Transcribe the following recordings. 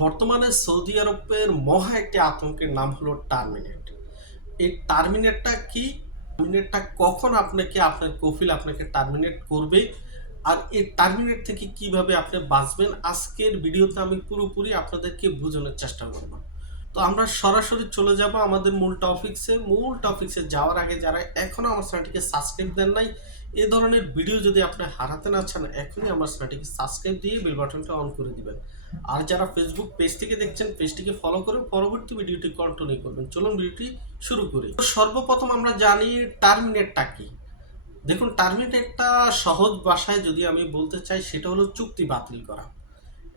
বর্তমানে সৌদি আরবের মহা একটি আতঙ্কের নাম হলো টার্মিনেট। এই টার্মিনেটটা কি? টার্মিনেটটা কখন আপনাকে, আপনার কফিল আপনাকে টার্মিনেট করবে? আর এই টার্মিনেট থেকে কীভাবে আপনি বাঁচবেন? আজকের ভিডিওতে আমি পুরোপুরি আপনাদেরকে বোঝানোর চেষ্টা করব। তো আমরা সরাসরি চলে যাব আমাদের মূল টপিক্সে। মূল টপিক্সে যাওয়ার আগে যারা এখনও আমার চ্যানেলটিকে সাবস্ক্রাইব দেন নাই, এ ধরনের ভিডিও যদি আপনি হারাতে না চান, এখনই আমার চ্যানেলটিকে সাবস্ক্রাইব দিয়ে বেল বাটনটা অন করে দিবেন। আর যারা ফেসবুক পেজ থেকে দেখছেন পেজটিকে ফলো করে পরবর্তী ভিডিওটি কন্টিনিউ করবেন। চলুন ভিডিওটি শুরু করি। সর্বপ্রথম আমরা জানি টার্মিনেটটা কি। দেখুন টার্মিনেটটা সহজ ভাষায় যদি আমি বলতে চাই, সেটা হলো চুক্তি বাতিল করা।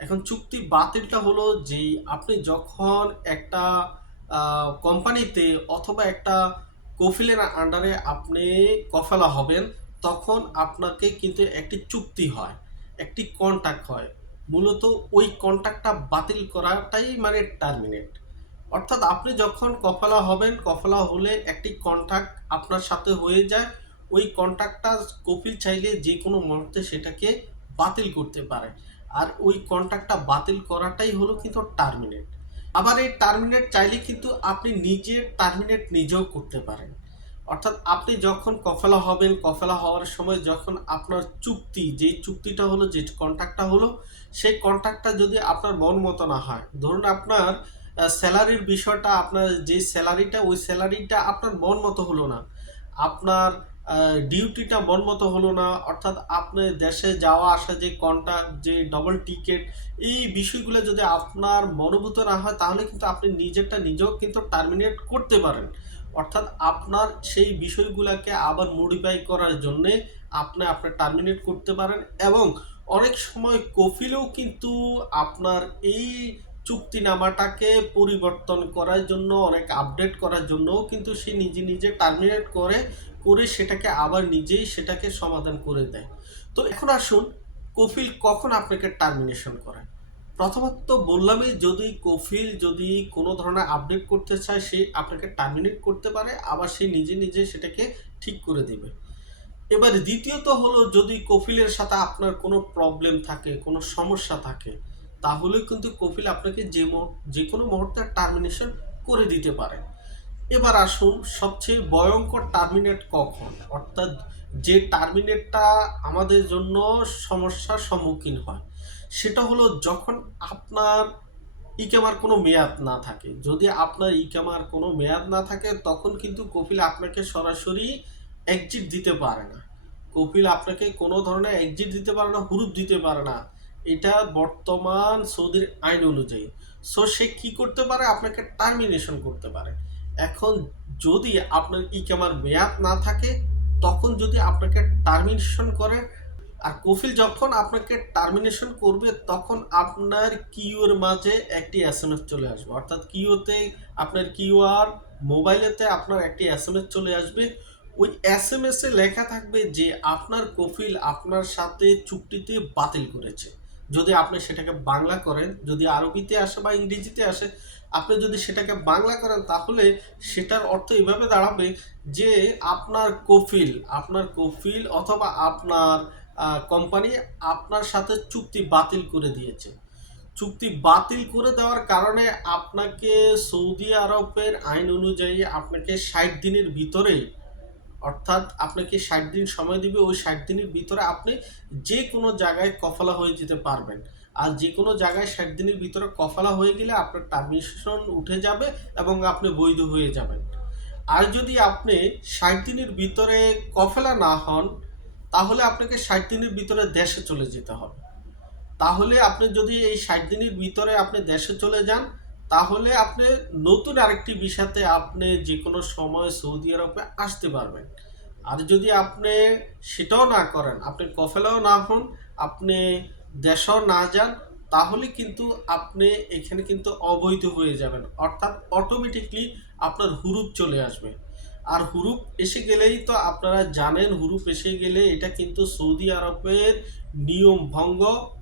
এখন চুক্তি বাতিলটা হলো যে আপনি যখন একটা কোম্পানিতে অথবা একটা কফিলের আন্ডারে আপনি কফেলা হবেন, তখন আপনাকে কিন্তু একটি চুক্তি হয়, একটি কন্ট্যাক্ট হয়। মূলত ওই কন্ট্রাক্টটা বাতিল করাটাই মানে টার্মিনেট অর্থাৎ আপনি যখন কফলা হবেন, কফলা হলে একটি কন্ট্যাক্ট আপনার সাথে হয়ে যায়। ওই কন্ট্যাক্টটা কপিল চাইলে যে কোনো মুহূর্তে সেটাকে বাতিল করতে পারে। আর ওই কন্ট্রাক্টটা বাতিল করাটাই হলো কিন্তু টার্মিনেট আবার এই টার্মিনেট চাইলে কিন্তু আপনি নিজে টার্মিনেট নিজেও করতে পারেন। অর্থাৎ আপনি যখন কফেলা হবেন, কফেলা হওয়ার সময় যখন আপনার চুক্তি যে চুক্তিটা হলো, যে কন্ট্রাক্টটা হলো, সেই কন্ট্রাক্টটা যদি আপনার মন মতো না হয়, ধরুন আপনার স্যালারির বিষয়টা, আপনার যে স্যালারিটা ওই স্যালারিটা আপনার মন মতো হলো না। আপনার ডিউটিটা মন মতো হলো না, অর্থাৎ আপনি দেশে যাওয়া, আসা, যে কন্ট্রাক্ট যে ডবল টিকিট এই বিষয়গুলো যদি আপনার মনোভূত না হয়, তাহলে কিন্তু আপনি নিজেরটা নিজেও কিন্তু টার্মিনেট করতে পারেন। অর্থাৎ আপনার সেই বিষয়গুলোকে আবার মডিফাই করার জন্যে আপনি আপনার টার্মিনেট করতে পারেন এবং অনেক সময় কফিলেও কিন্তু আপনার এই চুক্তিনামাটাকে পরিবর্তন করার জন্য, অনেক আপডেট করার জন্যও কিন্তু সে নিজে নিজে টার্মিনেট করে করে সেটাকে আবার নিজেই সেটাকে সমাধান করে দেয়। তো এখন আসুন, কফিল কখন আপনাকে টার্মিনেশন করে? প্রথমত বললামই যদি কফিল যদি কোনো ধরনের আপডেট করতে চায়, সে আপনাকে টার্মিনেট করতে পারে, আবার সে নিজে নিজে সেটাকে ঠিক করে দেবে। এবার দ্বিতীয়ত হলো যদি কফিলের সাথে আপনার কোনো প্রবলেম থাকে, কোনো সমস্যা থাকে, তাহলে কিন্তু কফিল আপনাকে যে যে কোনো মুহূর্তে টার্মিনেশন করে দিতে পারে। এবার আসুন সবচেয়ে ভয়ঙ্কর টার্মিনেট কখন? অর্থাৎ যে টার্মিনেটটা আমাদের জন্য সমস্যার সম্মুখীন হয়, সেটা হলো যখন আপনার ইকামার কোনো মেয়াদ না থাকে। যদি আপনার ইকামার কোনো মেয়াদ না থাকে, তখন কিন্তু কপিল আপনাকে সরাসরি এক্সিট দিতে পারে না। কপিল আপনাকে কোনো ধরনের এক্সিট দিতে পারে না, হুরুপ দিতে পারে না। এটা বর্তমান সৌদির আইন অনুযায়ী। সো সে কি করতে পারে? আপনাকে টার্মিনেশন করতে পারে। এখন যদি আপনার ইকামার মেয়াদ না থাকে তখন যদি আপনাকে টার্মিনেশন করে, আর কফিল যখন আপনাকে টার্মিনেশন করবে, তখন আপনার কিউর মাঝে একটি এস এম এস চলে আসবে। অর্থাৎ কিউতে আপনার কিউ আর মোবাইলেতে আপনার একটি এস এম এস চলে আসবে। ওই এস এম এসে লেখা থাকবে যে, আপনার কফিল আপনার সাথে চুক্তিতে বাতিল করেছে। যদি আপনি সেটাকে বাংলা করেন, যদি আরবিতে আসে বা ইংরেজিতে আসে, আপনি যদি সেটাকে বাংলা করেন, তাহলে সেটার অর্থ এভাবে দাঁড়াবে যে আপনার কফিল আপনার কফিল অথবা আপনার কোম্পানি আপনার সাথে চুক্তি বাতিল করে দিয়েছে। চুক্তি বাতিল করে দেওয়ার কারণে আপনাকে সৌদি আরবের আইন অনুযায়ী আপনাকে ষাট দিনের ভিতরে অর্থাৎ আপনাকে ষাট দিন সময় দিবে, ওই ষাট দিনের ভিতরে আপনি যে কোনো জায়গায় কফলা হয়ে যেতে পারবেন। আর যে কোনো জায়গায় ষাট দিনের ভিতরে কফলা হয়ে গেলে আপনার টার্মিনেশন উঠে যাবে এবং আপনি বৈধ হয়ে যাবেন। আর যদি আপনি ষাট দিনের ভিতরে কফলা না হন, তাহলে আপনাকে ষাট দিনের ভিতরে দেশে চলে যেতে হবে। তাহলে আপনি যদি এই ষাট দিনের ভিতরে আপনি দেশে চলে যান, তাহলে আপনি নতুন আরেকটি বিষয়তে আপনি যে কোনো সময় সৌদি আরবে আসতে পারবেন। আর যদি আপনি সেটাও না করেন, আপনি কফেলাও না হন, আপনি দেশও না যান, তাহলে কিন্তু আপনি এখানে কিন্তু অবৈধ হয়ে যাবেন। অর্থাৎ অটোমেটিকলি আপনার হুরুপ চলে আসবে। আর হুরুপ এসে গেলেই তো আপনারা জানেন, হুরুপ এসে গেলে এটা কিন্তু সৌদি আরবের নিয়ম ভঙ্গ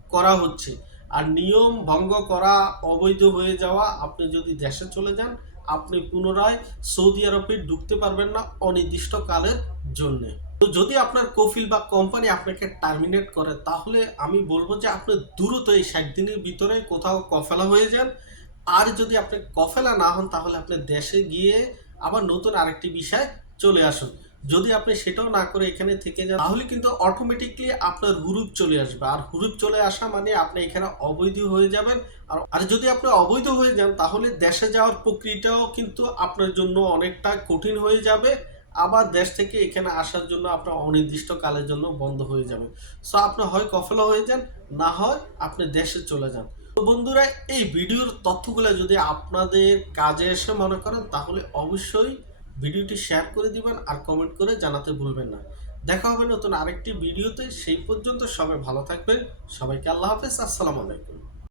করা হচ্ছে। আর নিয়ম ভঙ্গ করা, অবৈধ হয়ে যাওয়া, আপনি যদি দেশে চলে যান, আপনি পুনরায় সৌদি আরবে ঢুকতে পারবেন না, অনির্দিষ্টকালের জন্যে। তো যদি আপনার কফিল বা কোম্পানি আপনাকে টার্মিনেট করে, তাহলে আমি বলব যে আপনি দ্রুত এই ষাট দিনের ভিতরে কোথাও কফেলা হয়ে যান। আর যদি আপনি কফেলা না হন, তাহলে আপনি দেশে গিয়ে আবার নতুন আরেকটি বিষয় চলে আসুন। যদি আপনি সেটাও না করে এখানে থেকে যান, তাহলে কিন্তু অটোমেটিকলি আপনার হুরুপ চলে আসবে। আর হুরুপ চলে আসা মানে আপনি এখানে অবৈধ হয়ে যাবেন। আর আর যদি আপনি অবৈধ হয়ে যান, তাহলে দেশে যাওয়ার প্রক্রিয়াটাও কিন্তু আপনার জন্য অনেকটা কঠিন হয়ে যাবে। আবার দেশ থেকে এখানে আসার জন্য আপনার অনির্দিষ্ট কালের জন্য বন্ধ হয়ে যাবে। সো আপনি হয় কফলা হয়ে যান, না হয় আপনি দেশে চলে যান। তো বন্ধুরা, এই ভিডিওর তথ্যগুলো যদি আপনাদের কাজে এসে মনে করেন, তাহলে অবশ্যই ভিডিওটি শেয়ার করে দিবেন আর কমেন্ট করে জানাতে ভুলবেন না। দেখা হবে নতুন আরেকটি ভিডিওতে। সেই পর্যন্ত সবাই ভালো থাকবেন। সবাইকে আল্লাহ হাফেজ। আসসালামু আলাইকুম।